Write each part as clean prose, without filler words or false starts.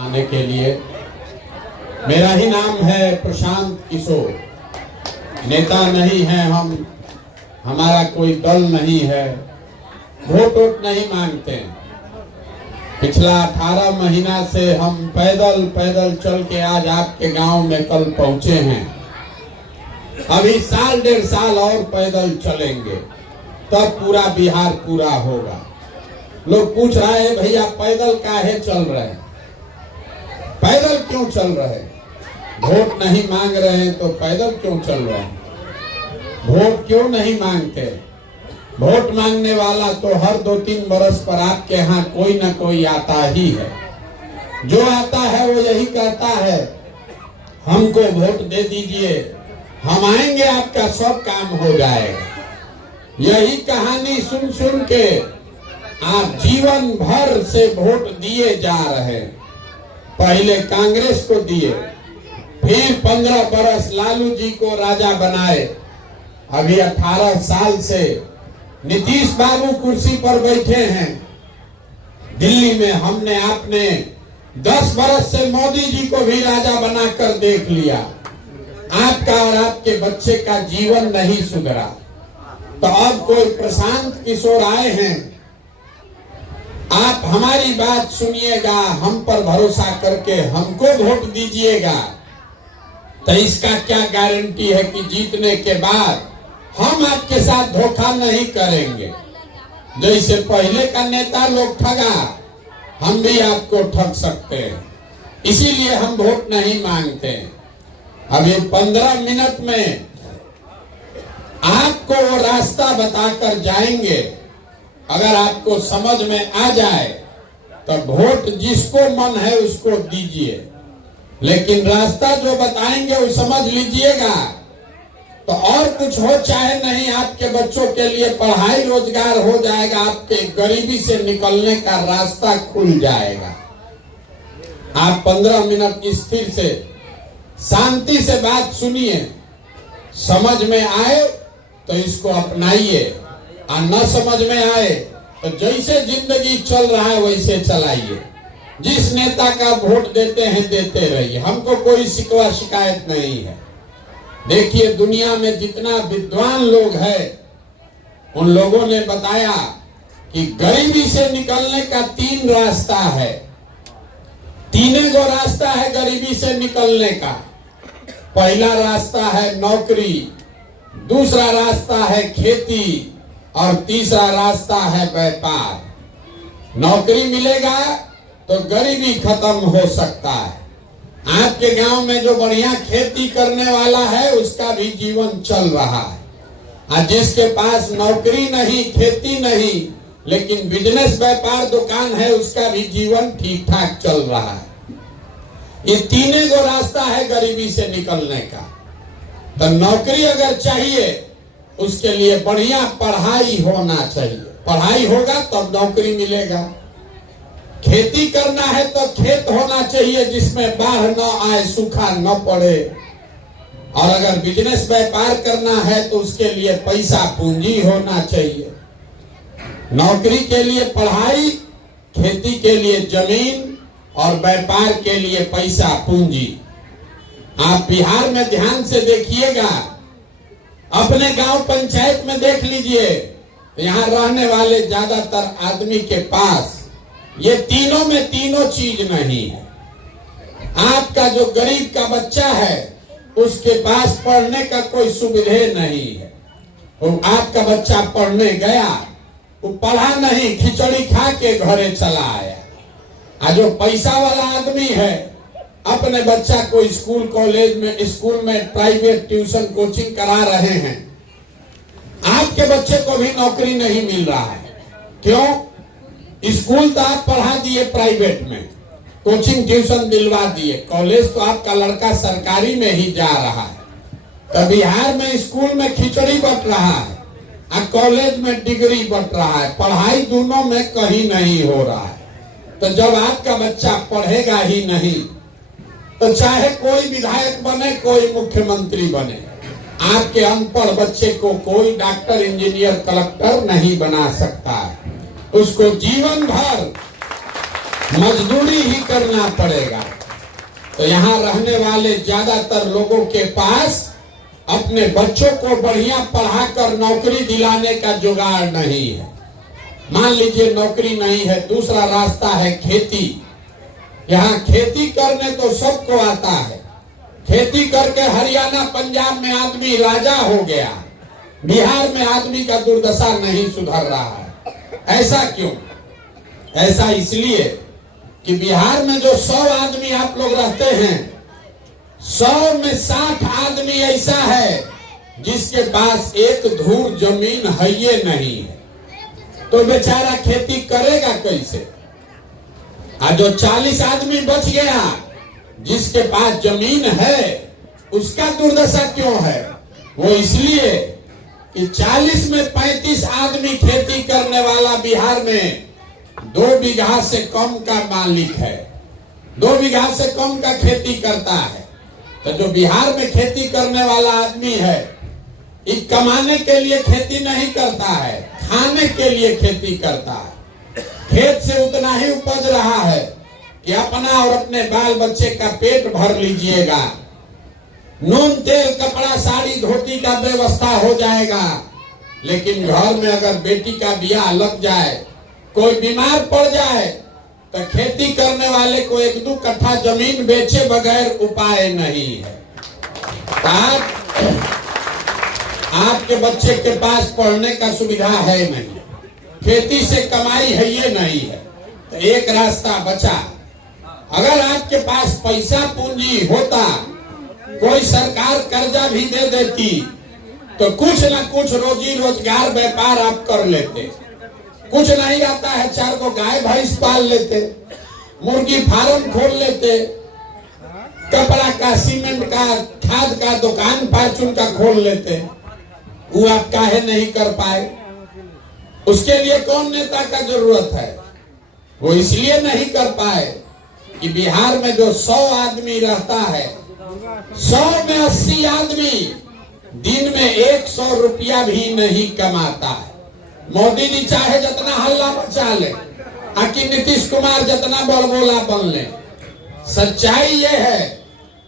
आने के लिए। मेरा ही नाम है प्रशांत किशोर, नेता नहीं है हम, हमारा कोई दल नहीं है, वोट वोट नहीं मांगते हैं। पिछला 18 महीना से हम पैदल पैदल चल के आज आपके गांव में कल पहुंचे हैं। अभी साल डेढ़ साल और पैदल चलेंगे तब पूरा बिहार पूरा होगा। लोग पूछ रहे हैं भैया पैदल काहे चल रहे हैं, पैदल क्यों चल रहे हैं? वोट नहीं मांग रहे हैं तो पैदल क्यों चल रहे हैं? वोट क्यों नहीं मांगते? वोट मांगने वाला तो हर 2-3 बरस पर आपके यहाँ कोई ना कोई आता ही है। जो आता है वो यही कहता है हमको वोट दे दीजिए, हम आएंगे, आपका सब काम हो जाएगा। यही कहानी सुन सुन के आप जीवन भर से वोट दिए जा रहे हैं। पहले कांग्रेस को दिए, फिर 15 बरस लालू जी को राजा बनाए, अभी 18 साल से नीतीश बाबू कुर्सी पर बैठे हैं। दिल्ली में हमने आपने 10 बरस से मोदी जी को भी राजा बनाकर देख लिया। आपका और आपके बच्चे का जीवन नहीं सुधरा, तो अब कोई प्रशांत किशोर आए हैं। आप हमारी बात सुनिएगा, हम पर भरोसा करके हमको वोट दीजिएगा, तो इसका क्या गारंटी है कि जीतने के बाद हम आपके साथ धोखा नहीं करेंगे। जैसे पहले का नेता लोग ठगा, हम भी आपको ठग सकते हैं, इसीलिए हम वोट नहीं मांगते। अभी 15 मिनट में आपको वो रास्ता बताकर जाएंगे। अगर आपको समझ में आ जाए तो वोट जिसको मन है उसको दीजिए, लेकिन रास्ता जो बताएंगे वो समझ लीजिएगा। तो और कुछ हो चाहे नहीं, आपके बच्चों के लिए पढ़ाई रोजगार हो जाएगा, आपके गरीबी से निकलने का रास्ता खुल जाएगा। आप 15 मिनट स्थिर से शांति से बात सुनिए, समझ में आए तो इसको अपनाइए, और न समझ में आए तो जैसे जिंदगी चल रहा है वैसे चलाइए। जिस नेता का वोट देते हैं देते रहिए, हमको कोई शिकवा शिकायत नहीं है। देखिए दुनिया में जितना विद्वान लोग हैं उन लोगों ने बताया कि गरीबी से निकलने का 3 रास्ता है। 3 गो रास्ता है गरीबी से निकलने का। पहला रास्ता है नौकरी, दूसरा रास्ता है खेती, और तीसरा रास्ता है व्यापार। नौकरी मिलेगा तो गरीबी खत्म हो सकता है। आपके गांव में जो बढ़िया खेती करने वाला है उसका भी जीवन चल रहा है, और जिसके पास नौकरी नहीं, खेती नहीं, लेकिन बिजनेस व्यापार दुकान है, उसका भी जीवन ठीक ठाक चल रहा है। ये 3 गो रास्ता है गरीबी से निकलने का। तो नौकरी अगर चाहिए उसके लिए बढ़िया पढ़ाई होना चाहिए, पढ़ाई होगा तब नौकरी मिलेगा। खेती करना है तो खेत होना चाहिए जिसमें बाढ़ न आए, सूखा न पड़े। और अगर बिजनेस व्यापार करना है तो उसके लिए पैसा पूंजी होना चाहिए। नौकरी के लिए पढ़ाई, खेती के लिए जमीन, और व्यापार के लिए पैसा पूंजी। आप बिहार में ध्यान से देखिएगा, अपने गांव पंचायत में देख लीजिए, यहाँ रहने वाले ज्यादातर आदमी के पास ये तीनों में तीनों चीज नहीं है। आपका जो गरीब का बच्चा है उसके पास पढ़ने का कोई सुविधा नहीं है। और आपका बच्चा पढ़ने गया, वो पढ़ा नहीं, खिचड़ी खा के घरे चला आया। और जो पैसा वाला आदमी है अपने बच्चा को स्कूल कॉलेज में, स्कूल में प्राइवेट ट्यूशन कोचिंग करा रहे हैं। आपके बच्चे को भी नौकरी नहीं मिल रहा है। क्यों? स्कूल तो आप पढ़ा दिए प्राइवेट में, कोचिंग ट्यूशन दिलवा दिए, कॉलेज तो आपका लड़का सरकारी में ही जा रहा है। तो बिहार में स्कूल में खिचड़ी बट रहा है और कॉलेज में डिग्री बट रहा है, पढ़ाई दोनों में कहीं नहीं हो रहा है। तो जब आपका बच्चा पढ़ेगा ही नहीं तो चाहे कोई विधायक बने, कोई मुख्यमंत्री बने, आपके अनपढ़ बच्चे को कोई डॉक्टर, इंजीनियर, कलेक्टर नहीं बना सकता है। उसको जीवन भर मजदूरी ही करना पड़ेगा। तो यहाँ रहने वाले ज्यादातर लोगों के पास अपने बच्चों को बढ़िया पढ़ाकर नौकरी दिलाने का जुगाड़ नहीं है। मान लीजिए नौकरी नहीं है, दूसरा रास्ता है खेती। यहाँ खेती करने तो सबको आता है, खेती करके हरियाणा पंजाब में आदमी राजा हो गया, बिहार में आदमी का दुर्दशा नहीं सुधर रहा है। ऐसा क्यों? ऐसा इसलिए कि बिहार में जो 100 आदमी आप लोग रहते हैं, 100 में 60 आदमी ऐसा है जिसके पास एक धूर जमीन है ये नहीं है, तो बेचारा खेती करेगा कैसे? और जो 40 आदमी बच गया जिसके पास जमीन है, उसका दुर्दशा क्यों है? वो इसलिए कि 40 में 35 आदमी खेती करने वाला बिहार में 2 बीघा से कम का मालिक है, 2 बीघा से कम का खेती करता है। तो जो बिहार में खेती करने वाला आदमी है, ये कमाने के लिए खेती नहीं करता है, खाने के लिए खेती करता है। खेत से उतना ही उपज रहा है कि अपना और अपने बाल बच्चे का पेट भर लीजिएगा, नून तेल कपड़ा साड़ी धोती का व्यवस्था हो जाएगा। लेकिन घर में अगर बेटी का ब्याह लग जाए, कोई बीमार पड़ जाए, तो खेती करने वाले को 1-2 कट्ठा जमीन बेचे बगैर उपाय नहीं है। आपके बच्चे के पास पढ़ने का सुविधा है नहीं, खेती से कमाई है ये नहीं है, तो एक रास्ता बचा। अगर आपके पास पैसा पूंजी होता, कोई सरकार कर्जा भी दे देती, तो कुछ ना कुछ रोजी रोजगार व्यापार आप कर लेते। कुछ नहीं आता है, 4 को गाय भैंस पाल लेते, मुर्गी फार्म खोल लेते, कपड़ा का, सीमेंट का, खाद का दुकान फार्चून का खोल लेते। वो आप काहे नहीं कर पाए? उसके लिए कौन नेता का जरूरत है? वो इसलिए नहीं कर पाए कि बिहार में जो 100 आदमी रहता है, 100 में 80 आदमी दिन में 100 रुपया भी नहीं कमाता है। मोदी जी चाहे जितना हल्ला मचा ले, आकि नीतीश कुमार जितना बड़बोला बन ले, सच्चाई ये है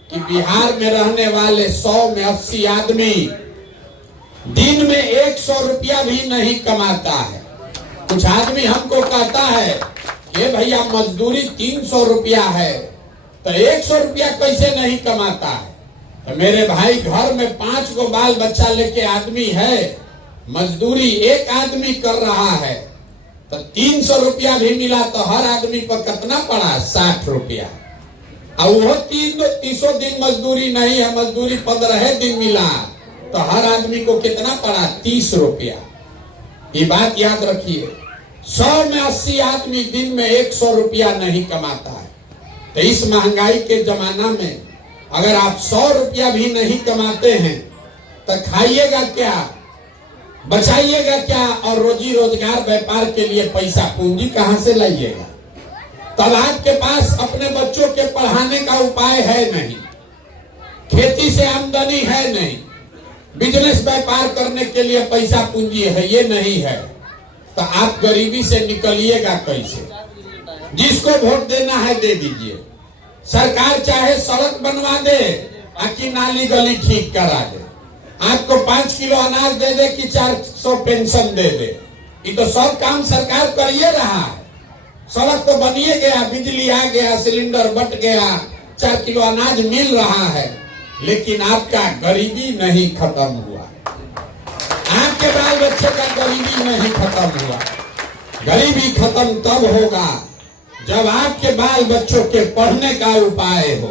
कि बिहार में रहने वाले 100 में 80 आदमी दिन में 100 रुपया भी नहीं कमाता है। कुछ आदमी हमको कहता है कि भैया मजदूरी 300 रुपया है, तो 100 रुपया कैसे नहीं कमाता है? तो मेरे भाई, घर में 5 को बाल बच्चा लेके आदमी है, मजदूरी एक आदमी कर रहा है, तो 300 रुपया भी मिला तो हर आदमी पर कितना पड़ा? 60 रुपया। और वो 300 दिन मजदूरी नहीं है, मजदूरी 15 दिन मिला, तो हर आदमी को कितना पड़ा? 30 रुपया। ये बात याद रखिए, 100 में 80 आदमी दिन में 100 रुपया नहीं कमाता है। तो इस महंगाई के जमाना में अगर आप 100 रुपया भी नहीं कमाते हैं, तो खाइएगा क्या, बचाइएगा क्या, और रोजी रोजगार व्यापार के लिए पैसा पूंजी कहां से लाइएगा? तब आपके पास अपने बच्चों के पढ़ाने का उपाय है नहीं, खेती से आमदनी है नहीं, बिजनेस व्यापार करने के लिए पैसा पूंजी है ये नहीं है, तो आप गरीबी से निकलिएगा कैसे? जिसको वोट देना है दे दीजिए। सरकार चाहे सड़क बनवा दे, आकि नाली गली ठीक करा दे, आपको 5 किलो अनाज दे दे कि 400 पेंशन दे दे, ये तो सब काम सरकार करिए रहा है। सड़क तो बनिए गया, बिजली आ गया, सिलेंडर बट गया, 4 किलो अनाज मिल रहा है, लेकिन आपका गरीबी नहीं खत्म हुआ, आपके बाल बच्चे का गरीबी नहीं खत्म हुआ। गरीबी खत्म तब होगा जब आपके बाल बच्चों के पढ़ने का उपाय हो,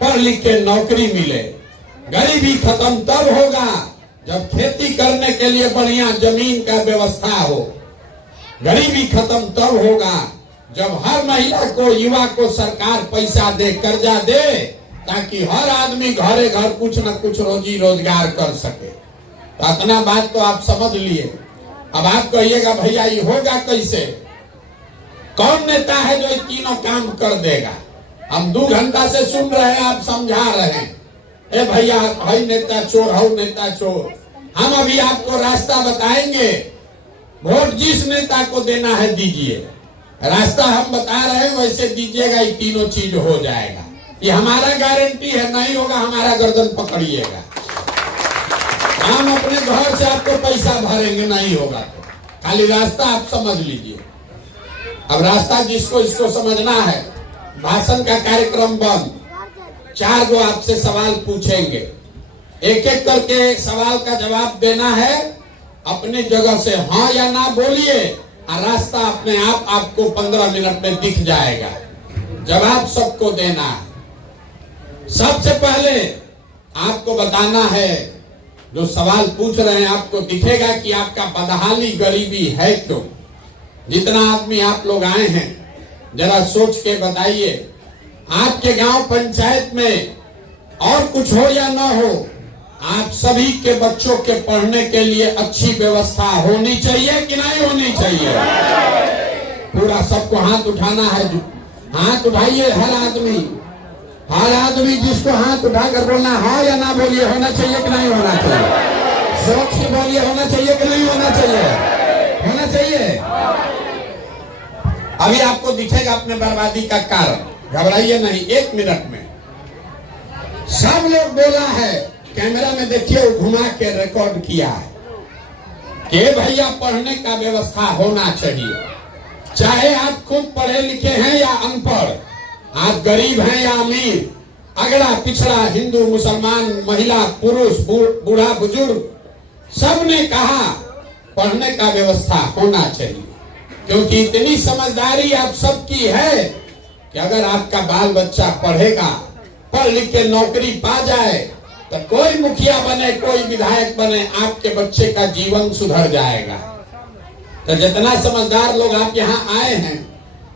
पढ़ लिख के नौकरी मिले। गरीबी खत्म तब होगा जब खेती करने के लिए बढ़िया जमीन का व्यवस्था हो। गरीबी खत्म तब होगा जब हर महिला को, युवा को सरकार पैसा दे, कर्जा दे, ताकि हर आदमी घरे घर कुछ न कुछ रोजी रोजगार कर सके। तो इतना बात तो आप समझ लिए। अब आप कहिएगा भैया ये होगा कैसे? कौन नेता है जो ये तीनों काम कर देगा? हम 2 घंटा से सुन रहे हैं, आप समझा रहे हैं, ए भैया भाई नेता चोर हो, नेता चोर। हम अभी आपको रास्ता बताएंगे, वोट जिस नेता को देना है दीजिए, रास्ता हम बता रहे हैं वैसे दीजिएगा, ये तीनों चीज हो जाएगा। ये हमारा गारंटी है, नहीं होगा हमारा गर्दन पकड़िएगा। हम अपने घर से आपको पैसा भरेंगे, नहीं होगा तो खाली रास्ता आप समझ लीजिए। अब रास्ता जिसको इसको समझना है, भाषण का कार्यक्रम बंद। 4 गो आपसे सवाल पूछेंगे, एक एक करके सवाल का जवाब देना है। अपनी जगह से हाँ या ना बोलिए और रास्ता अपने आप आपको 15 मिनट में दिख जाएगा। जवाब सबको देना है। सबसे पहले आपको बताना है, जो सवाल पूछ रहे हैं आपको दिखेगा कि आपका बदहाली गरीबी है क्यों। जितना आदमी आप लोग आए हैं जरा सोच के बताइए, आपके गांव पंचायत में और कुछ हो या ना हो, आप सभी के बच्चों के पढ़ने के लिए अच्छी व्यवस्था होनी चाहिए कि नहीं होनी चाहिए। पूरा सबको हाथ उठाना है, हाथ उठाइए। हर आदमी जिसको हाथ उठाकर बोलना हाँ या ना बोलिए, होना चाहिए कि नहीं होना चाहिए। सोच के बोलिए, होना चाहिए कि नहीं होना चाहिए। होना चाहिए। अभी आपको दिखेगा अपने बर्बादी का कारण, घबराइए नहीं। 1 मिनट में सब लोग बोला है, कैमरा में देखिए, घुमा के रिकॉर्ड किया है कि भैया पढ़ने का व्यवस्था होना चाहिए। चाहे आप खुद पढ़े लिखे हैं या अनपढ़, आप गरीब हैं या अमीर, अगड़ा पिछड़ा, हिंदू मुसलमान, महिला पुरुष, बूढ़ा बुजुर्ग, सब ने कहा पढ़ने का व्यवस्था होना चाहिए। क्योंकि इतनी समझदारी आप सबकी है कि अगर आपका बाल बच्चा पढ़ेगा, पढ़ लिख के नौकरी पा जाए, तो कोई मुखिया बने, कोई विधायक बने, आपके बच्चे का जीवन सुधर जाएगा। तो जितना समझदार लोग आप यहाँ आए हैं,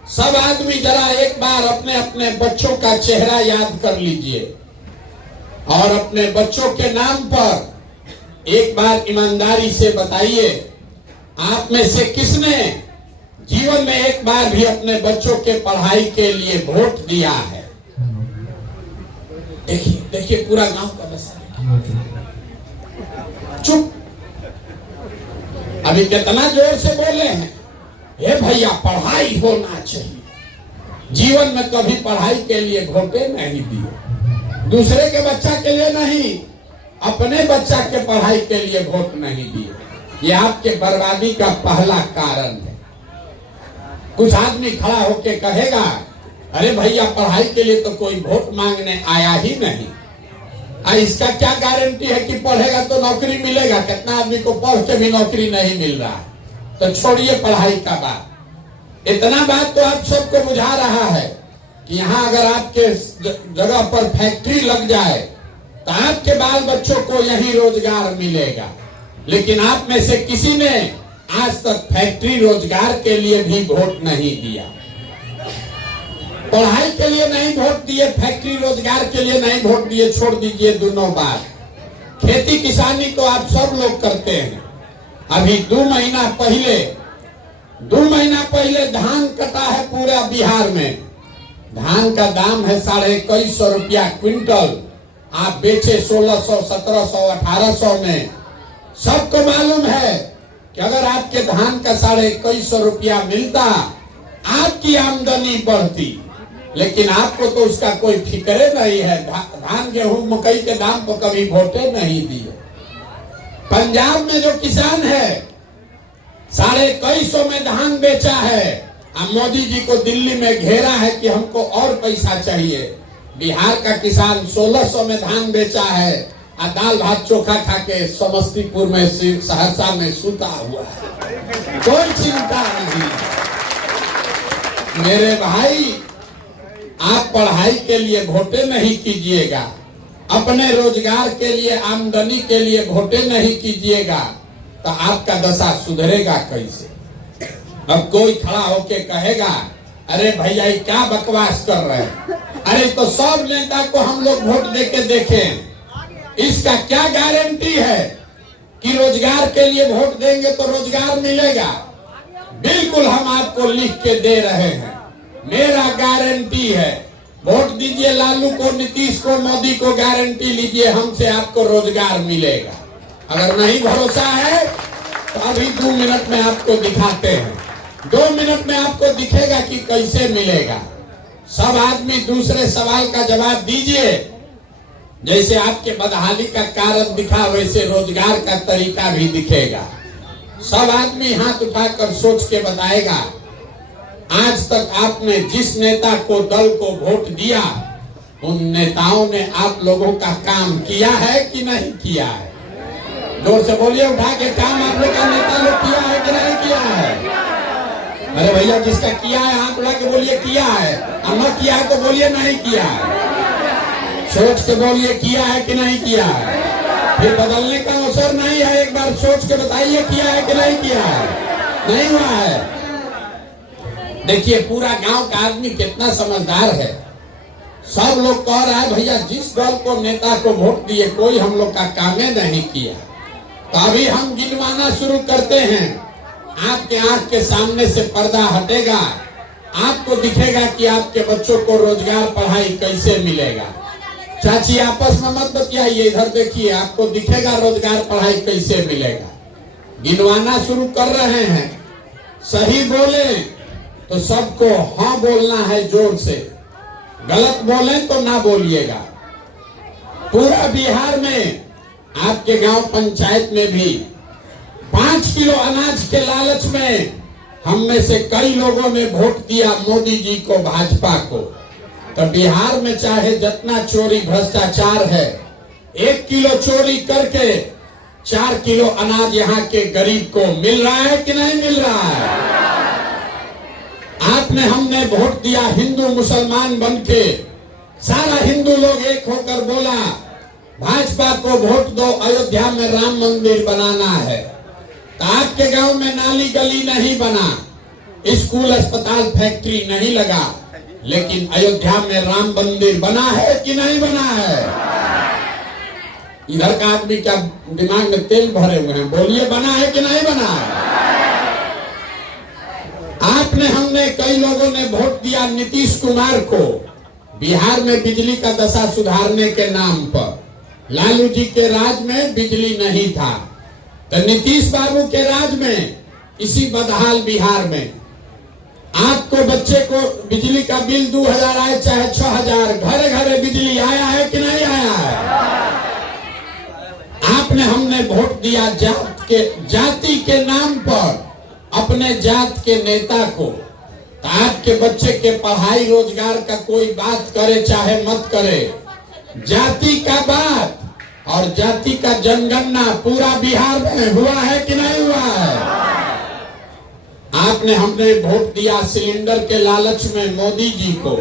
सब आदमी जरा एक बार अपने अपने बच्चों का चेहरा याद कर लीजिए और अपने बच्चों के नाम पर एक बार ईमानदारी से बताइए, आप में से किसने जीवन में एक बार भी अपने बच्चों के पढ़ाई के लिए वोट दिया है। देखिए देखिए, पूरा गांव का दशा। चुप। अभी कितना जोर से बोले हैं, हे भैया पढ़ाई होना चाहिए। जीवन में कभी पढ़ाई के लिए वोटे नहीं दिए, दूसरे के बच्चा के लिए नहीं, अपने बच्चा के पढ़ाई के लिए वोट नहीं दिए। ये आपके बर्बादी का पहला कारण है। कुछ आदमी खड़ा होके कहेगा, अरे भैया पढ़ाई के लिए तो कोई वोट मांगने आया ही नहीं। इसका क्या गारंटी है कि पढ़ेगा तो नौकरी मिलेगा। कितना आदमी को पढ़ के भी नौकरी नहीं मिल रहा। तो छोड़िए पढ़ाई का बात। इतना बात तो आप सबको बुझा रहा है कि यहाँ अगर आपके जगह पर फैक्ट्री लग जाए तो आपके बाल बच्चों को यही रोजगार मिलेगा। लेकिन आप में से किसी ने आज तक फैक्ट्री रोजगार के लिए भी वोट नहीं दिया। पढ़ाई के लिए नहीं वोट दिए, फैक्ट्री रोजगार के लिए नहीं वोट दिए, छोड़ दीजिए दोनों बात। खेती किसानी तो आप सब लोग करते हैं। अभी 2 महीना पहले धान कटा है पूरा बिहार में। धान का दाम है 2150 रुपया क्विंटल। आप बेचे 1600, 1700, 1800 में। सबको मालूम है कि अगर आपके धान का 2150 रुपया मिलता, आपकी आमदनी बढ़ती। लेकिन आपको तो उसका कोई फिक्र नहीं है। धान गेहूं मकई के दाम पर कभी वोटे नहीं दिए। पंजाब में जो किसान है 2150 में धान बेचा है। अब मोदी जी को दिल्ली में घेरा है कि हमको और पैसा चाहिए। बिहार का किसान 1600 में धान बेचा है और दाल भात चोखा खा के समस्तीपुर में, सहरसा में सूता हुआ है। कोई चिंता नहीं। मेरे भाई, आप पढ़ाई के लिए वोटे नहीं कीजिएगा, अपने रोजगार के लिए, आमदनी के लिए वोटे नहीं कीजिएगा, तो आपका दशा सुधरेगा कैसे। अब कोई खड़ा होके कहेगा, अरे भैया ये क्या बकवास कर रहे हैं। अरे तो सब नेता को हम लोग वोट देके देखें, इसका क्या गारंटी है कि रोजगार के लिए वोट देंगे तो रोजगार मिलेगा। बिल्कुल हम आपको लिख के दे रहे हैं, मेरा गारंटी है। वोट दीजिए लालू को, नीतीश को, मोदी को, गारंटी लीजिए हमसे आपको रोजगार मिलेगा। अगर नहीं भरोसा है तो अभी 2 मिनट में आपको दिखाते हैं। 2 मिनट में आपको दिखेगा कि कैसे मिलेगा। सब आदमी दूसरे सवाल का जवाब दीजिए। जैसे आपके बदहाली का कारण दिखा वैसे रोजगार का तरीका भी दिखेगा। सब आदमी हाथ उठाकर सोच के बताएगा, आज तक आपने जिस नेता को, दल को वोट दिया, उन नेताओं ने आप लोगों का काम किया है कि नहीं किया है? जोर से बोलिए, उठा के, काम आप लोग का नेता लोग किया है कि नहीं किया है? अरे भैया, जिसका किया है हाथ उठा के बोलिए किया है, और न किया है तो बोलिए नहीं किया है। सोच के बोलिए किया है कि नहीं किया है। फिर बदलने का अवसर नहीं है, एक बार सोच के बताइए किया है कि नहीं किया है। नहीं हुआ है। देखिए पूरा गांव का आदमी कितना समझदार है। सब लोग कह रहा है भैया जिस दल को, नेता को वोट दिए, कोई हम लोग का कामे नहीं किया। तो अभी हम गिनवाना शुरू करते हैं। आपके आंख के सामने से पर्दा हटेगा, आपको दिखेगा कि आपके बच्चों को रोजगार, पढ़ाई कैसे मिलेगा। चाची आपस में मत बतियाइए, इधर देखिए, आपको दिखेगा रोजगार, पढ़ाई कैसे मिलेगा। गिनवाना शुरू कर रहे हैं। सही बोले तो सबको हाँ बोलना है जोर से, गलत बोले तो ना बोलिएगा। पूरा बिहार में आपके गांव पंचायत में भी 5 किलो अनाज के लालच में हम में से कई लोगों ने वोट दिया मोदी जी को, भाजपा को। तो बिहार में चाहे जितना चोरी भ्रष्टाचार है, 1 किलो चोरी करके 4 किलो अनाज यहाँ के गरीब को मिल रहा है कि नहीं मिल रहा है? आपने, हमने वोट दिया हिंदू मुसलमान बनके, सारा हिंदू लोग एक होकर बोला भाजपा को वोट दो, अयोध्या में राम मंदिर बनाना है। तो आपके गांव में नाली गली नहीं बना, स्कूल अस्पताल फैक्ट्री नहीं लगा, लेकिन अयोध्या में राम मंदिर बना है कि नहीं बना है? इधर का आदमी क्या दिमाग में तेल भरे हुए हैं, बोलिए बना है कि नहीं बना है? आपने, हमने, कई लोगों ने वोट दिया नीतीश कुमार को, बिहार में बिजली का दशा सुधारने के नाम पर। लालू जी के राज में बिजली नहीं था, तो नीतीश बाबू के राज में, इसी बदहाल बिहार में आपको, बच्चे को बिजली का बिल 2000 आए चाहे 6000, घरे घरे बिजली आया है कि नहीं आया है? आपने, हमने वोट दिया जाति के नाम पर अपने जात के नेता को। तो आपके बच्चे के पढ़ाई रोजगार का कोई बात करे चाहे मत करे, जाति का बात और जाति का जनगणना पूरा बिहार में हुआ है कि नहीं हुआ है? आपने, हमने वोट दिया सिलेंडर के लालच में मोदी जी को,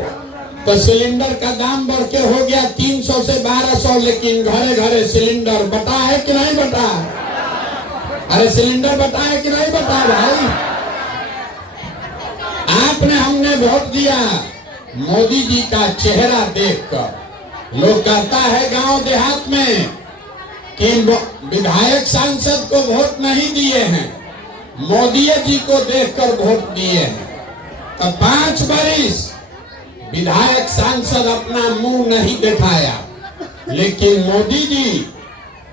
तो सिलेंडर का दाम बढ़ के हो गया 300 से 1200, लेकिन घरे घरे सिलेंडर बटा है कि नहीं बटा? अरे सिलेंडर बटा है कि नहीं बटा भाई? आपने, हमने वोट दिया मोदी जी का चेहरा देखकर। लोग कहता है गांव देहात में कि विधायक सांसद को वोट नहीं दिए हैं, मोदी जी को देखकर वोट दिए हैं। तो 5 बरिस विधायक सांसद अपना मुंह नहीं दिखाया, लेकिन मोदी जी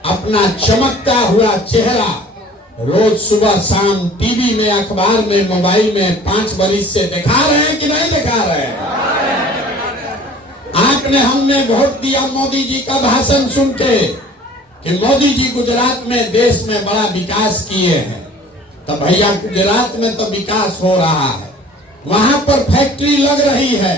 अपना चमकता हुआ चेहरा रोज सुबह शाम टीवी में, अखबार में, मोबाइल में 5 बरिस से दिखा रहे हैं कि नहीं दिखा रहे हैं? आपने, हमने वोट दिया मोदी जी का भाषण सुन के कि मोदी जी गुजरात में, देश में बड़ा विकास किए हैं। तो भैया गुजरात में तो विकास हो रहा है, वहां पर फैक्ट्री लग रही है,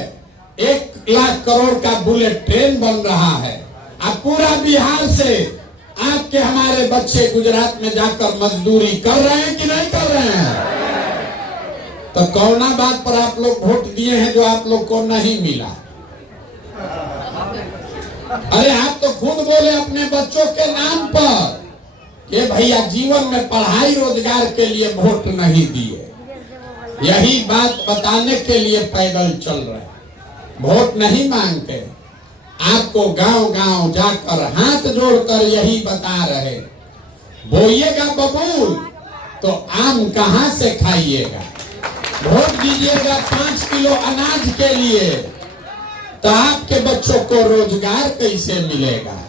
1 लाख करोड़ का बुलेट ट्रेन बन रहा है। अब पूरा बिहार से आपके, हमारे बच्चे गुजरात में जाकर मजदूरी कर रहे हैं कि नहीं कर रहे हैं? तो कौना बात पर आप लोग वोट दिए हैं जो आप लोग को नहीं मिला? अरे आप तो खुद बोले अपने बच्चों के नाम पर कि भैया जीवन में पढ़ाई रोजगार के लिए वोट नहीं दिए। यही बात बताने के लिए पैदल चल रहे, वोट नहीं मांगते। आपको गांव गांव जाकर हाथ जोड़कर यही बता रहे, बोइएगा बबूल तो आम कहां से खाइएगा। वोट दीजिएगा 5 किलो अनाज के लिए, तो आपके बच्चों को रोजगार कैसे मिलेगा?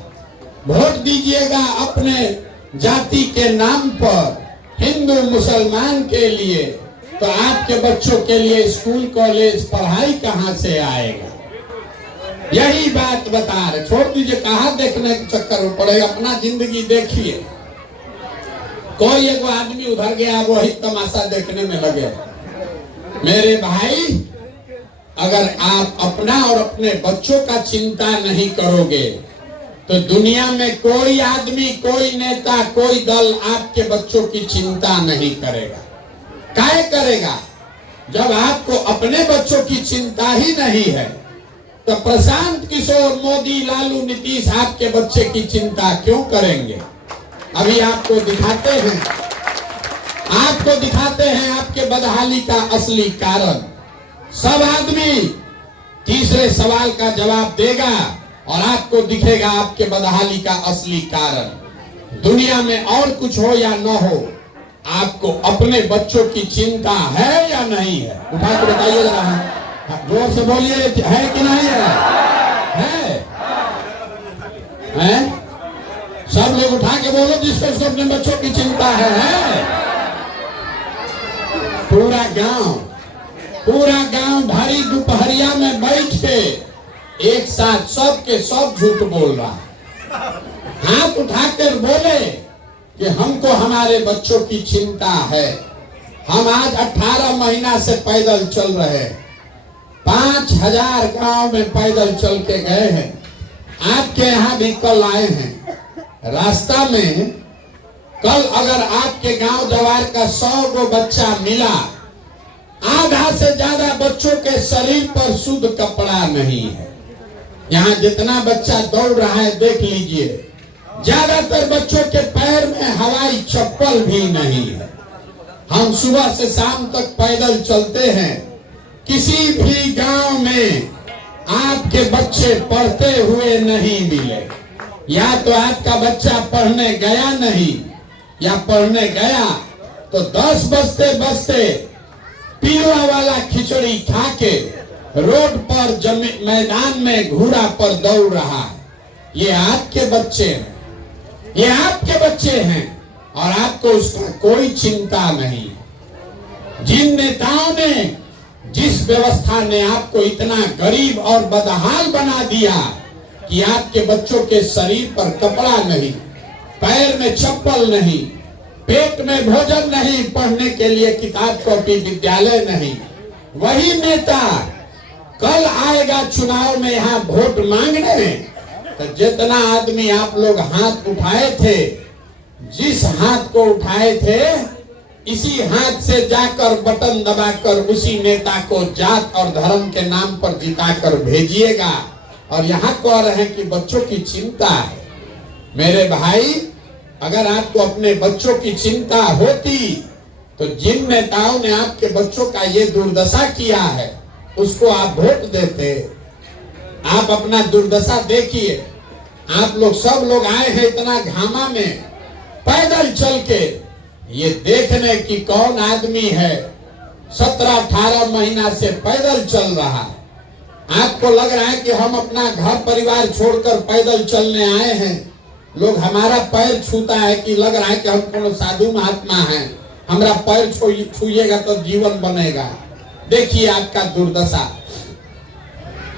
वोट दीजिएगा अपने जाति के नाम पर हिंदू मुसलमान के लिए, तो आपके बच्चों के लिए स्कूल कॉलेज पढ़ाई कहां से आएगा? यही बात बता रहे। छोड़ दीजिए कहां देखने के चक्कर में पड़े, अपना जिंदगी देखिए। कोई एक आदमी उधर गया, वही तमाशा देखने में लगे। मेरे भाई, अगर आप अपना और अपने बच्चों का चिंता नहीं करोगे तो दुनिया में कोई आदमी, कोई नेता, कोई दल आपके बच्चों की चिंता नहीं करेगा। काहे करेगा? जब आपको अपने बच्चों की चिंता ही नहीं है तो प्रशांत किशोर, मोदी, लालू, नीतीश आपके बच्चे की चिंता क्यों करेंगे? अभी आपको दिखाते हैं आपके बदहाली का असली कारण। सब आदमी तीसरे सवाल का जवाब देगा और आपको दिखेगा आपके बदहाली का असली कारण। दुनिया में और कुछ हो या न हो, आपको अपने बच्चों की चिंता है या नहीं है? उठा के बताइए जरा, जोर से बोलिए, है कि नहीं है? है? सब लोग उठा के बोलो जिसको अपने बच्चों की चिंता है। पूरा गांव भारी दोपहरिया में बैठ के एक साथ सबके सब झूठ बोल रहा। हाथ उठाकर बोले कि हमको हमारे बच्चों की चिंता है। हम आज 18 महीना से पैदल चल रहे हैं, 5000 गांव में पैदल चल के गए हैं। आपके यहाँ भी कल आए हैं। रास्ता में कल अगर आपके गांव जवार का 100 गो बच्चा मिला, आधा से ज्यादा बच्चों के शरीर पर शुद्ध कपड़ा नहीं है। यहाँ जितना बच्चा दौड़ रहा है देख लीजिए, ज्यादातर बच्चों के पैर में हवाई चप्पल भी नहीं है। हम सुबह से शाम तक पैदल चलते हैं। किसी भी गांव में आपके बच्चे पढ़ते हुए नहीं मिले। या तो आपका बच्चा पढ़ने गया नहीं, या पढ़ने गया तो 10 बजते बजते पीला वाला खिचड़ी खा के रोड पर मैदान में घोड़ा पर दौड़ रहा है। ये आपके बच्चे हैं, ये आपके बच्चे हैं और आपको उसका कोई चिंता नहीं। जिन नेताओं ने, जिस व्यवस्था ने आपको इतना गरीब और बदहाल बना दिया कि आपके बच्चों के शरीर पर कपड़ा नहीं, पैर में चप्पल नहीं, पेट में भोजन नहीं, पढ़ने के लिए किताब कॉपी विद्यालय नहीं, वही नेता कल आएगा चुनाव में यहाँ वोट मांगने। तो जितना आदमी आप लोग हाथ उठाए थे, जिस हाथ को उठाए थे, इसी हाथ से जाकर बटन दबाकर उसी नेता को जात और धर्म के नाम पर जिताकर भेजिएगा। और यहाँ कह रहे हैं कि बच्चों की चिंता है। मेरे भाई, अगर आपको अपने बच्चों की चिंता होती तो जिन नेताओं ने आपके बच्चों का ये दुर्दशा किया है उसको आप वोट देते। आप अपना दुर्दशा देखिए। आप लोग सब लोग आए हैं इतना घामा में पैदल चल के ये देखने की कौन आदमी है 17-18 महीना से पैदल चल रहा है। आपको लग रहा है कि हम अपना घर परिवार छोड़कर पैदल चलने आए हैं। लोग हमारा पैर छूता है कि लग रहा है कि हम कोनो साधु महात्मा हैं, हमारा पैर छूइएगा तो जीवन बनेगा। देखिए आपका दुर्दशा।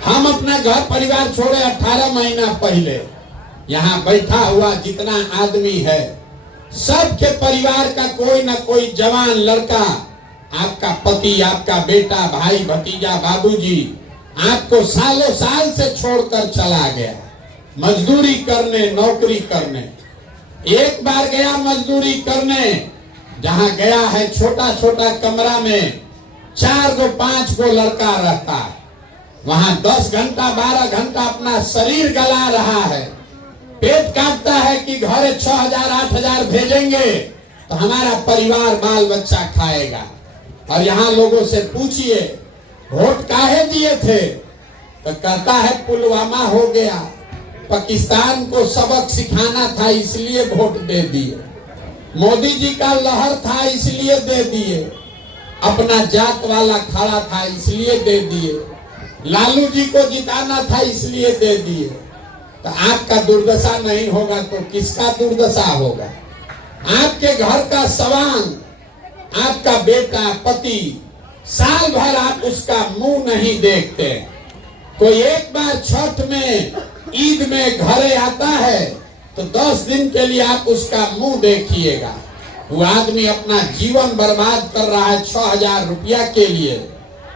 हम अपना घर परिवार छोड़े 18 महीना पहले। यहाँ बैठा हुआ जितना आदमी है, सबके परिवार का कोई ना कोई जवान लड़का, आपका पति, आपका बेटा, भाई, भतीजा, बाबूजी आपको सालों साल से छोड़कर चला गया मजदूरी करने, नौकरी करने। एक बार गया मजदूरी करने, जहां गया है छोटा छोटा कमरा में 4 गो 5 गो लड़का रहता है। वहां 10 घंटा 12 घंटा अपना शरीर गला रहा है। पेट काटता है कि घरे 6000 8000 भेजेंगे तो हमारा परिवार बाल बच्चा खाएगा। और यहाँ लोगों से पूछिए वोट काहे दिए थे, तो कहता है पुलवामा हो गया, पाकिस्तान को सबक सिखाना था इसलिए वोट दे दिए, मोदी जी का लहर था इसलिए दे दिए, अपना जात वाला खड़ा था इसलिए दे दिए, लालू जी को जिताना था इसलिए दे दिए। तो आपका दुर्दशा नहीं होगा तो किसका दुर्दशा होगा? आपके घर का सवांग आपका बेटा पति, साल भर आप उसका मुंह नहीं देखते। कोई एक बार छठ में, ईद में घरे आता है तो 10 दिन के लिए आप उसका मुंह देखिएगा। वो आदमी अपना जीवन बर्बाद कर रहा है 6000 रुपया के लिए,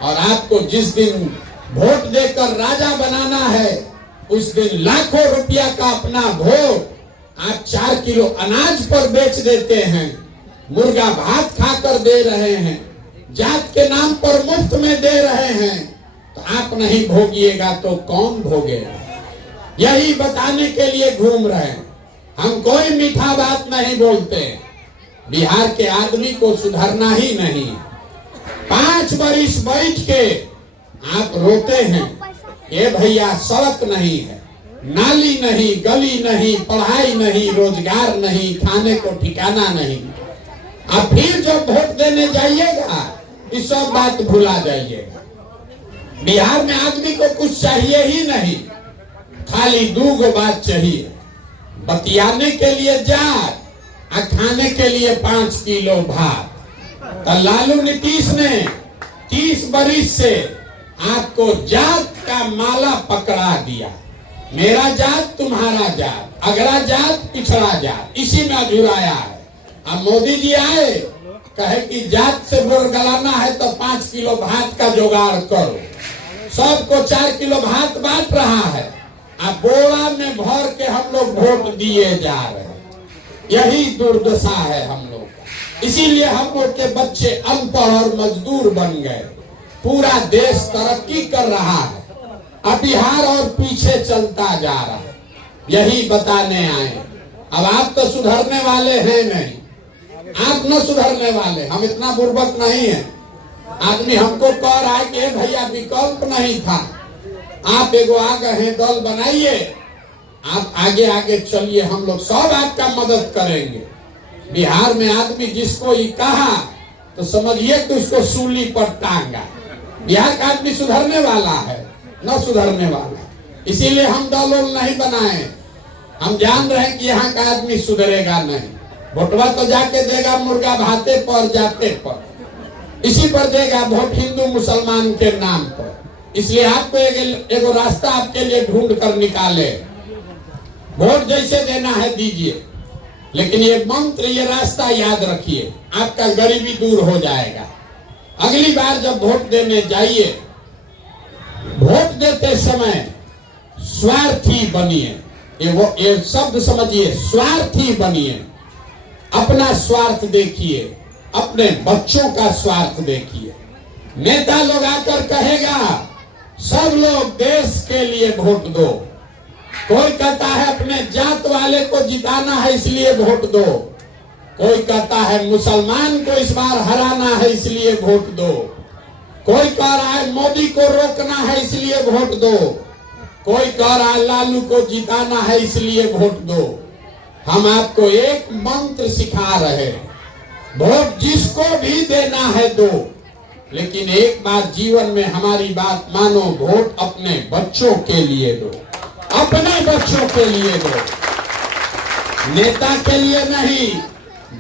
और आपको जिस दिन वोट देकर राजा बनाना है उस दिन लाखों रुपया का अपना वोट आप 4 किलो अनाज पर बेच देते हैं, मुर्गा भात खाकर दे रहे हैं, जात के नाम पर मुफ्त में दे रहे हैं। तो आप नहीं भोगिएगा तो कौन भोगेगा? यही बताने के लिए घूम रहे हैं। हम कोई मीठा बात नहीं बोलते। बिहार के आदमी को सुधरना ही नहीं। 5 बरिस बैठ के आप रोते हैं, ये भैया सड़क नहीं है, नाली नहीं, गली नहीं, पढ़ाई नहीं, रोजगार नहीं, खाने को ठिकाना नहीं। अब फिर जब वोट देने जाइएगा इस सब बात भुला जाइएगा। बिहार में आदमी को कुछ चाहिए ही नहीं, खाली 2 बात चाहिए, बतियाने के लिए जात और खाने के लिए 5 किलो भात। तो लालू नीतीश ने 30 बरिस से आपको जात का माला पकड़ा दिया। मेरा जात, तुम्हारा जात, अगला जात, पिछड़ा जात, इसी में अधूराया है। अब मोदी जी आए, कहे कि जात से बोर गलाना है तो 5 किलो भात का जुगाड़ करो। सबको 4 किलो भात बांट रहा है, अब बोरा में भर के हम लोग वोट दिए जा रहे हैं। यही दुर्दशा है हम लोग का। इसीलिए हम लोग के बच्चे अनपढ़ और मजदूर बन गए। पूरा देश तरक्की कर रहा है, अब बिहार और पीछे चलता जा रहा है। यही बताने आए। अब आप तो सुधरने वाले हैं नहीं, आप न सुधरने वाले। हम इतना बुर्बक नहीं है। आदमी हमको कह रहा है कि भैया विकल्प नहीं था, आप एगो आ गए हैं, दल बनाइए, आप आगे आगे चलिए, हम लोग सब आपका मदद करेंगे। बिहार में आदमी जिसको ये कहा तो समझिए कि उसको सूली पर टांगा। बिहार का आदमी सुधरने वाला है, न सुधरने वाला। इसीलिए हम दल नहीं बनाए। हम जान रहे हैं कि यहाँ का आदमी सुधरेगा नहीं। वोटवा तो जाके देगा मुर्गा भाते पर, जाते पर, इसी पर देगा वोट, हिंदू मुसलमान के नाम पर। इसलिए आपको एगो रास्ता आपके लिए ढूंढ कर निकाले। वोट जैसे देना है दीजिए, लेकिन ये मंत्र, ये रास्ता याद रखिए, आपका गरीबी दूर हो जाएगा। अगली बार जब वोट देने जाइए, वोट देते समय स्वार्थी बनिए। ये शब्द समझिए, स्वार्थी बनिए। अपना स्वार्थ देखिए, अपने बच्चों का स्वार्थ देखिए। नेता लोग आकर कहेगा सब लोग देश के लिए वोट दो। कोई कहता है अपने जात वाले को जिताना है इसलिए वोट दो। कोई कहता है मुसलमान को इस बार हराना है इसलिए वोट दो। कोई कह रहा है मोदी को रोकना है इसलिए वोट दो। कोई कह रहा है लालू को जिताना है इसलिए वोट दो। हम आपको एक मंत्र सिखा रहे हैं, वोट जिसको भी देना है दो, लेकिन एक बार जीवन में हमारी बात मानो, वोट अपने बच्चों के लिए दो, अपने बच्चों के लिए दो। नेता के लिए नहीं,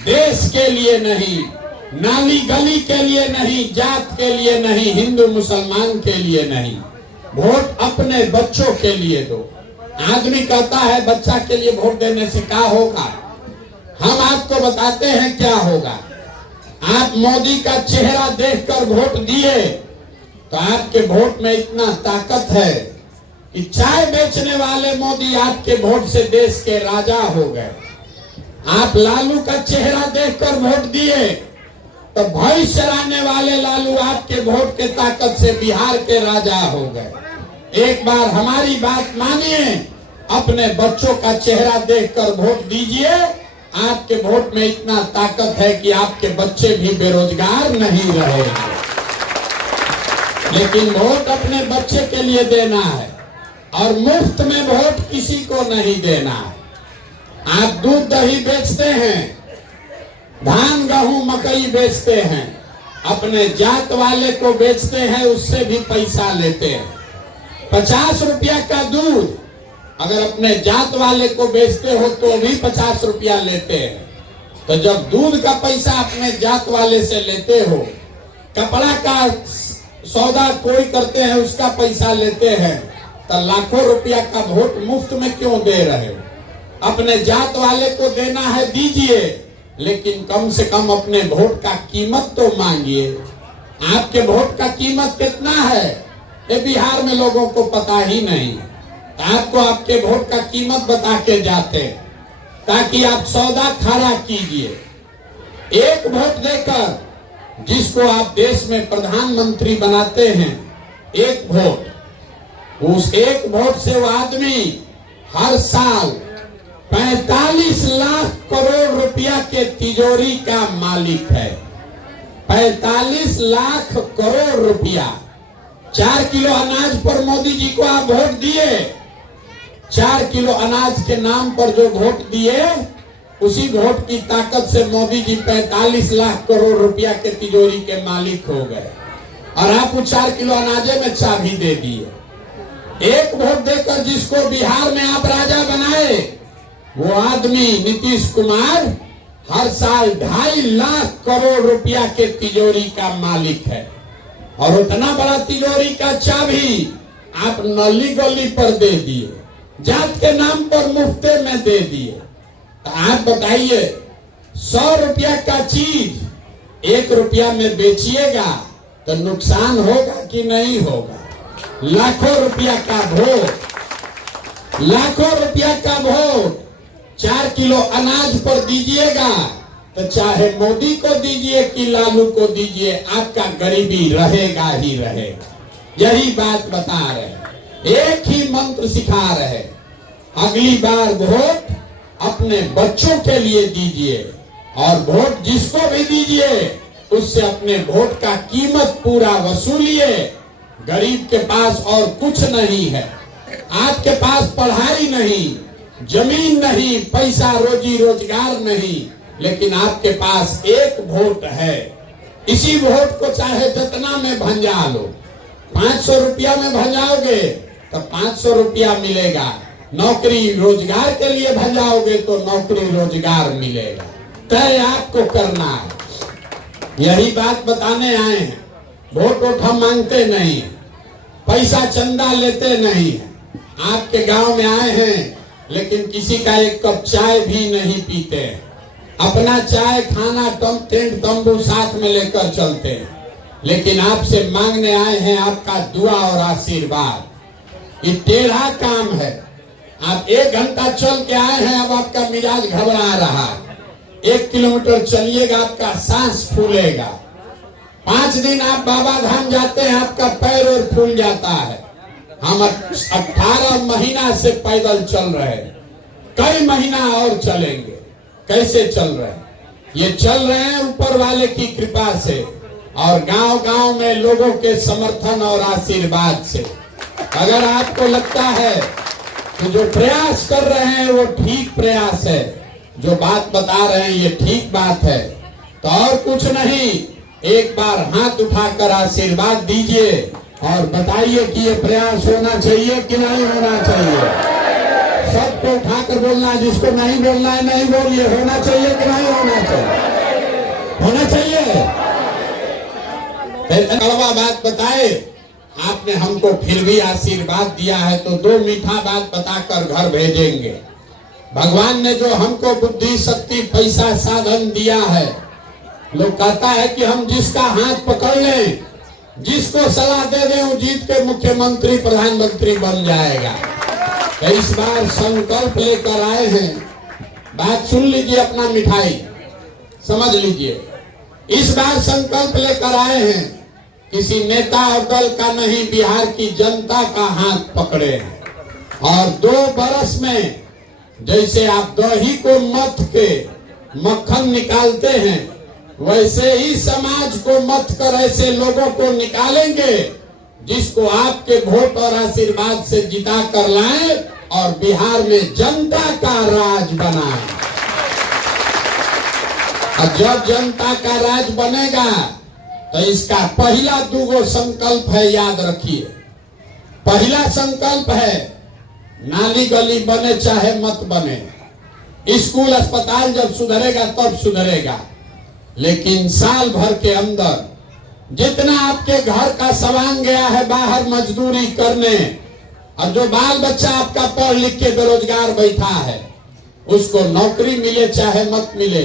देश के लिए नहीं, नाली गली के लिए नहीं, जात के लिए नहीं, हिंदू मुसलमान के लिए नहीं, वोट अपने बच्चों के लिए दो। आदमी कहता है बच्चा के लिए वोट देने से क्या होगा? हम आपको बताते हैं क्या होगा। आप मोदी का चेहरा देखकर वोट दिए तो आपके वोट में इतना ताकत है कि चाय बेचने वाले मोदी आपके वोट से देश के राजा हो गए। आप लालू का चेहरा देखकर वोट दिए तो भैंस चराने वाले लालू आपके वोट के ताकत से बिहार के राजा हो गए। एक बार हमारी बात मानिए, अपने बच्चों का चेहरा देखकर वोट दीजिए। आपके वोट में इतना ताकत है कि आपके बच्चे भी बेरोजगार नहीं रहेंगे। लेकिन वोट अपने बच्चे के लिए देना है और मुफ्त में वोट किसी को नहीं देना है। आप दूध दही बेचते हैं, धान गेहूं मकई बेचते हैं, अपने जात वाले को बेचते हैं, उससे भी पैसा लेते हैं। 50 रुपया का दूध अगर अपने जात वाले को बेचते हो तो भी 50 रुपया लेते हैं। तो जब दूध का पैसा अपने जात वाले से लेते हो, कपड़ा का सौदा कोई करते हैं उसका पैसा लेते हैं, तो लाखों रुपया का वोट मुफ्त में क्यों दे रहे हो? अपने जात वाले को देना है दीजिए, लेकिन कम से कम अपने वोट का कीमत तो मांगिए। आपके वोट का कीमत कितना है ये बिहार में लोगों को पता ही नहीं। आपको आपके वोट का कीमत बता के जाते ताकि आप सौदा खड़ा कीजिए। एक वोट देकर जिसको आप देश में प्रधानमंत्री बनाते हैं, एक वोट, उस एक वोट से वो आदमी हर साल 45 लाख करोड़ रुपया के तिजोरी का मालिक है। 45 लाख करोड़ रुपया। 4 किलो अनाज पर मोदी जी को आप वोट दिए, 4 किलो अनाज के नाम पर जो वोट दिए, उसी वोट की ताकत से मोदी जी 45 लाख करोड़ रुपया के तिजोरी के मालिक हो गए, और आप 4 किलो अनाजे में चाबी दे दिए। एक वोट देकर जिसको बिहार में आप राजा बनाए, वो आदमी नीतीश कुमार हर साल 2.5 लाख करोड़ रुपया के तिजोरी का मालिक है, और उतना बड़ा तिजोरी का चाबी आप नली गली पर दे दिए, जात के नाम पर मुफ्ते में दे दिए। तो आप बताइए, 100 रुपया का चीज 1 रुपया में बेचिएगा तो नुकसान होगा कि नहीं होगा? लाखों रुपया का वोट, लाखों रुपया का वोट 4 किलो अनाज पर दीजिएगा तो चाहे मोदी को दीजिए कि लालू को दीजिए, आपका गरीबी रहेगा ही रहेगा। यही बात बता रहे, एक ही मंत्र सिखा रहे, अगली बार वोट अपने बच्चों के लिए दीजिए, और वोट जिसको भी दीजिए उससे अपने वोट का कीमत पूरा वसूलिए। गरीब के पास और कुछ नहीं है, आपके पास पढ़ाई नहीं, जमीन नहीं, पैसा रोजी रोजगार नहीं, लेकिन आपके पास एक वोट है। इसी वोट को चाहे जितना में भंजा लो, 500 रुपया में भंजाओगे तो 500 रुपया मिलेगा, नौकरी रोजगार के लिए भंजाओगे तो नौकरी रोजगार मिलेगा। तय आपको करना है। यही बात बताने आए हैं। वोट वोट हम मांगते नहीं, पैसा चंदा लेते नहीं। आपके गांव में आए हैं, लेकिन किसी का एक कप चाय भी नहीं पीते। अपना चाय खाना टेंट तंबू साथ में लेकर चलते हैं, लेकिन आपसे मांगने आए हैं आपका दुआ और आशीर्वाद। ये टेढ़ा काम है। आप 1 घंटा चल के आए हैं, अब आपका मिजाज घबरा रहा है। 1 किलोमीटर चलिएगा आपका सांस फूलेगा। 5 दिन आप बाबा धाम जाते हैं, आपका पैर और फूल जाता है। हम 18 महीना से पैदल चल रहे हैं, कई महीना और चलेंगे। कैसे चल रहे हैं? ये चल रहे हैं ऊपर वाले की कृपा से और गांव गांव में लोगों के समर्थन और आशीर्वाद से। अगर आपको लगता है कि जो प्रयास कर रहे हैं वो ठीक प्रयास है, जो बात बता रहे हैं ये ठीक बात है, तो और कुछ नहीं, एक बार हाथ उठाकर आशीर्वाद दीजिए और बताइए कि ये प्रयास होना चाहिए कि नहीं होना चाहिए। सबको उठाकर बोलना है, जिसको नहीं बोलना है नहीं बोलिए। होना चाहिए कि नहीं होना चाहिए? होना चाहिए। कड़वा बात बताए आपने हमको, फिर भी आशीर्वाद दिया है तो 2 मीठा बात बताकर घर भेजेंगे। भगवान ने जो हमको बुद्धि शक्ति पैसा साधन दिया है, लोग कहता है कि हम जिसका हाथ पकड़ लें, जिसको सलाह दे दें, वो जीत के मुख्यमंत्री प्रधानमंत्री बन जाएगा। तो इस बार संकल्प लेकर आए हैं। बात सुन लीजिए, अपना मिठाई समझ लीजिए। इस बार संकल्प लेकर आए हैं, किसी नेता और दल का नहीं, बिहार की जनता का हाथ पकड़े हैं। और 2 बरस में जैसे आप दही को मथ के मक्खन निकालते हैं, वैसे ही समाज को मथ कर ऐसे लोगों को निकालेंगे जिसको आपके वोट और आशीर्वाद से जिता कर लाएं और बिहार में जनता का राज बनाएं। और जब जनता का राज बनेगा तो इसका पहला 2 संकल्प है, याद रखिए। पहला संकल्प है, नाली गली बने चाहे मत बने, स्कूल अस्पताल जब सुधरेगा तब सुधरेगा, लेकिन साल भर के अंदर जितना आपके घर का सामान गया है बाहर मजदूरी करने, और जो बाल बच्चा आपका पढ़ लिख के बेरोजगार बैठा है उसको नौकरी मिले चाहे मत मिले,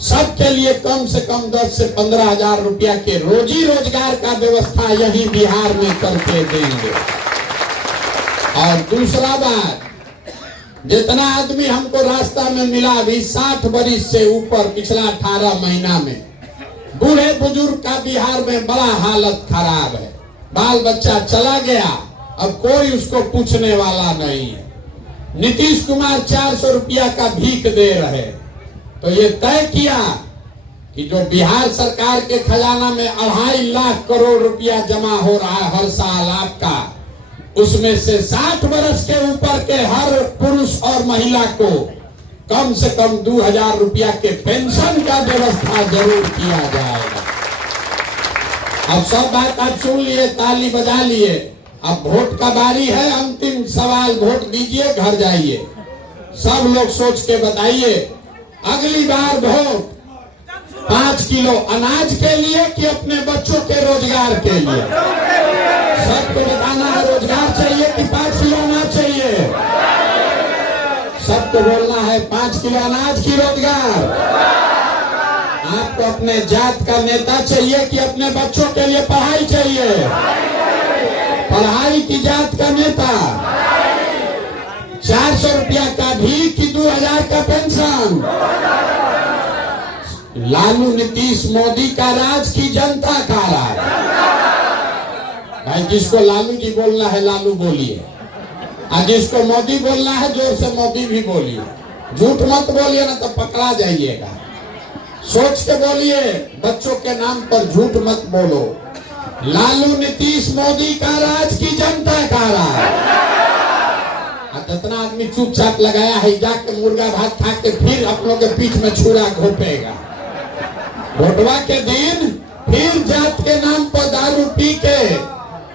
सबके लिए कम से कम 10 से 15 हजार रुपया के रोजी रोजगार का व्यवस्था यही बिहार में करके देंगे। और दूसरा बात, जितना आदमी हमको रास्ता में मिला अभी 60 बरिस से ऊपर पिछला 18 महीना में, बूढ़े बुजुर्ग का बिहार में बड़ा हालत खराब है। बाल बच्चा चला गया, अब कोई उसको पूछने वाला नहीं है। नीतीश कुमार 400 रुपया का भीख दे रहे, तो ये तय किया कि जो बिहार सरकार के खजाना में 2.5 लाख करोड़ रुपया जमा हो रहा है हर साल आपका, उसमें से 60 वर्ष के ऊपर के हर पुरुष और महिला को कम से कम 2000 रुपया के पेंशन का व्यवस्था जरूर किया जाएगा। अब सब बात आप सुन लिए, ताली बजा लिए, अब वोट का बारी है। अंतिम सवाल, वोट दीजिए, घर जाइए। सब लोग सोच के बताइए, अगली बार वोट 5 किलो अनाज के लिए कि अपने बच्चों के रोजगार के लिए? सबको बताना है, रोजगार चाहिए कि 5 किलो अनाज चाहिए? सबको बोलना है 5 किलो अनाज की रोजगार। आपको अपने जात का नेता चाहिए कि अपने बच्चों के लिए पढ़ाई चाहिए? पढ़ाई की जात का नेता? 400 रुपया का भी कि 2000 का पेंशन? लालू नीतीश मोदी का राज की जनता का राज? भाई जिसको लालू जी बोलना है लालू बोलिए, और जिसको मोदी बोलना है जोर से मोदी भी बोलिए। झूठ मत बोलिए ना तो पकड़ा जाइएगा। सोच के बोलिए, बच्चों के नाम पर झूठ मत बोलो। लालू नीतीश मोदी का राज की जनता का राज? जितना आदमी चुपचाप लगाया है जाके मुर्गा भात खा के फिर अपनों के पीठ में छुरा घोपेगा। वोटवा के दिन फिर जात के नाम पर दारू पी के,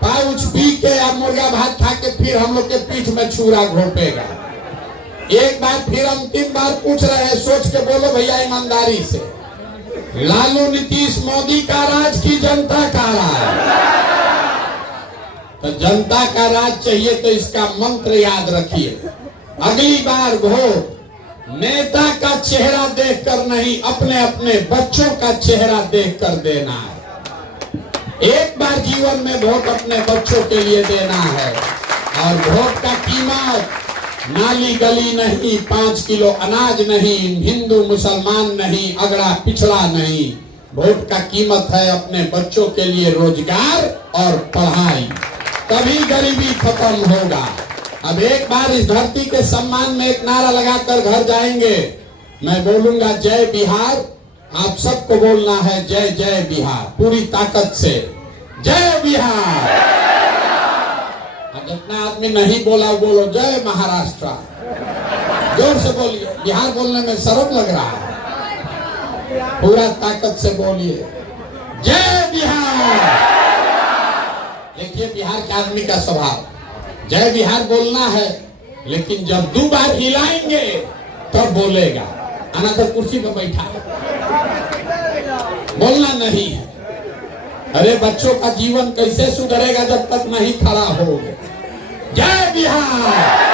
पाउच पी के या मुर्गा भात खा के फिर हम लोग के पीठ में छुरा घोपेगा। एक बार फिर अंतिम बार पूछ रहे हैं, सोच के बोलो भैया ईमानदारी से, लालू नीतीश मोदी का राज की जनता का राज? तो जनता का राज चाहिए तो इसका मंत्र याद रखिए, अगली बार वोट नेता का चेहरा देखकर नहीं, अपने अपने बच्चों का चेहरा देखकर देना है। एक बार जीवन में वोट अपने बच्चों के लिए देना है। और वोट का कीमत नाली गली नहीं, 5 किलो अनाज नहीं, हिंदू मुसलमान नहीं, अगड़ा पिछड़ा नहीं। वोट का कीमत है अपने बच्चों के लिए रोजगार और पढ़ाई, तभी गरीबी खत्म होगा। अब एक बार इस धरती के सम्मान में एक नारा लगाकर घर जाएंगे। मैं बोलूंगा जय बिहार, आप सबको बोलना है जय जय बिहार, पूरी ताकत से जय बिहार। जितना आदमी नहीं बोला बोलो जय महाराष्ट्र, जोर से बोलिए। बिहार बोलने में शर्म लग रहा है, पूरा ताकत से बोलिए जय बिहार। देखिए बिहार के आदमी का स्वभाव, जय बिहार बोलना है, लेकिन जब 2 बार हिलाएंगे तब बोलेगा, आना तो कुर्सी पर बैठा है, बोलना नहीं है। अरे बच्चों का जीवन कैसे सुधरेगा जब तक नहीं खड़ा होगे? जय बिहार।